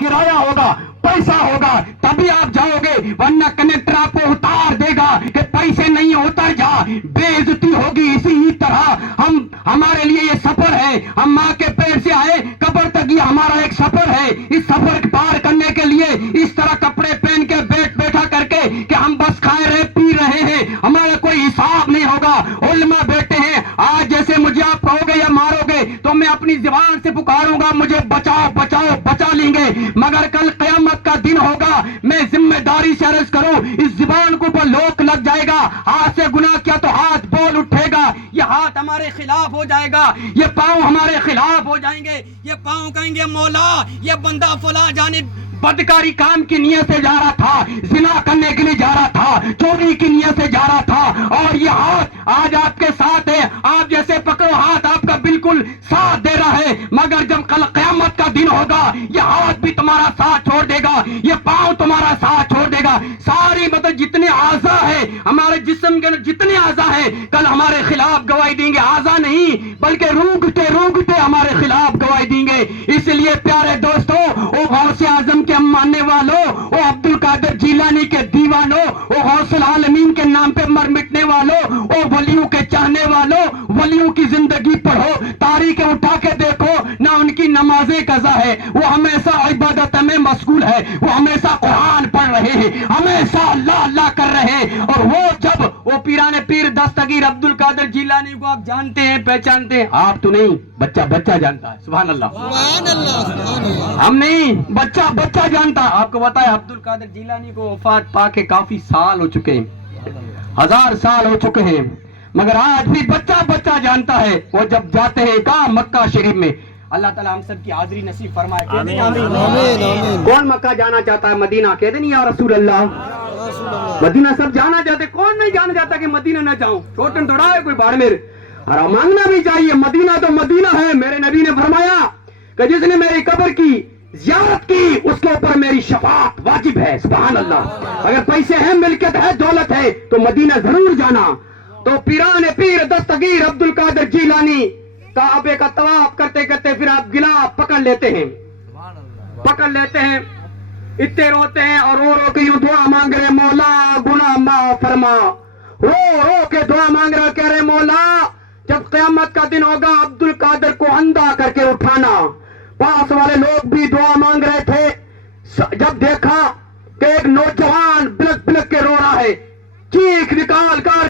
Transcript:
کرایہ ہوگا، پیسہ ہوگا تبھی آپ جاؤ گے، ورنہ کنیکٹر آپ کو اتار دے گا کہ پیسے نہیں اتر جا، بے عزتی ہوگی۔ اسی طرح ہمارے لیے یہ سفر ہے، ہم ماں کے پیٹ سے آئے قبر تک، یہ ہمارا ایک سفر ہے۔ اس سفر پار کرنے کے لیے اس طرح کپڑے پہن کے بیٹھا کر کے کہ ہم بس کھائے رہے پی رہے ہیں، ہمارا کوئی حساب نہیں ہوگا۔ علماء بیٹے ہیں، آج جیسے مجھے آپ کہو گے یا مارو گے تو میں اپنی زبان سے پکاروں گا مجھے بچاؤ بچاؤ، بچا لیں گے، مگر کل قیامت کا دن ہوگا، میں ذمہ داری سے عرض کروں اس زبان کو پر لوک لگ جائے گا، ہاتھ سے گناہ کیا تو ہاتھ بول اٹھے گا، یہ ہاتھ ہمارے خلاف ہو جائے گا، یہ پاؤں ہمارے خلاف ہو جائیں گے، یہ پاؤں کہیں گے مولا یہ بندہ فلاں جانب بدکاری کام کی نیت سے جا رہا تھا، زنا کرنے کے لیے جا رہا تھا، چوری کی نیت سے جا رہا تھا، اور یہ ہاتھ آج آپ کے ساتھ ہے، آپ جیسے پکڑو ہاتھ آپ کا بالکل ساتھ دے رہا ہے، مگر جب کل قیامت کا دن ہوگا یہ ہاتھ بھی تمہارا ساتھ چھوڑ دے گا، یہ پاؤں تمہارا ساتھ چھوڑ دے گا، ساری مطلب جتنے اعضاء ہیں ہمارے جسم کے جتنے اعضاء ہیں کل ہمارے خلاف گواہی دیں گے، اعضاء نہیں بلکہ روگتے ہمارے خلاف گواہی دیں گے۔ اس لیے پیارے دوستو، او غوث اعظم کے ماننے والوں، او عبد القادر جیلانی کے دیوانوں، او غوث العالمین کے نام پہ مر مٹنے والوں، او ولیوں کے چاہنے والوں، ولیوں کی زندگی پڑھو، تاریخیں اٹھا کے دیکھو، نہ ان کی نمازیں قضا ہے، وہ ہمیشہ عبادت میں مشغول ہے، وہ ہمیشہ قرآن پڑھ رہے ہیں، ہمیشہ اللہ اللہ کر رہے ہیں، اور وہ جب وہ پیران پیر دستگیر عبد القادر جیلانی کو آپ جانتے ہیں پہچانتے ہیں، آپ تو نہیں، بچہ جانتا ہے، سبحان اللہ، سبحان اللہ، سبحان اللہ۔ ہم نہیں، بچہ جانتا۔ آپ کو پتا ہے عبد القادر جیلانی کو وفات پا کے کافی سال ہو چکے ہیں، 1000 سال ہو چکے ہیں، مگر آج بھی بچہ جانتا ہے۔ وہ جب جاتے ہیں کہاں مکہ شریف میں، اللہ تعالیٰ ہم سب کی حاضری نصیب فرمائے، کہہ دیں آمین۔ آمین۔ کون مکہ جانا چاہتا ہے؟ مدینہ، کہہ دیں یا رسول اللہ۔ مدینہ سب جانا چاہتے، کون نہیں جانا چاہتا کہ مدینہ نہ جاؤں؟ چھوٹن تھوڑا ہے کوئی باڑ میرے، اور مانگنا بھی چاہیے، مدینہ تو مدینہ ہے۔ میرے نبی نے فرمایا کہ جس نے میری قبر کی زیارت کی اس کے اوپر میری شفاعت واجب ہے، سبحان اللہ۔ اگر پیسے ہیں، ملکت ہے، دولت ہے تو مدینہ ضرور جانا۔ تو پیران پیر دستگیر عبد القادر جیلانی کعبے کا طواف کرتے کرتے پھر آپ گلا پکڑ لیتے ہیں، اتنے روتے ہیں اور رو کے یوں دعا مانگ رہے، مولا گناہ معاف فرما، رو کے دعا مانگ رہے، کہہ رہے مولا جب قیامت کا دن ہوگا عبد القادر کو اندھا کر کے اٹھانا۔ پاس والے لوگ بھی دعا مانگ رہے تھے، جب دیکھا کہ ایک نوجوان بلک بلک کے رو رہا ہے، چیخ نکال کر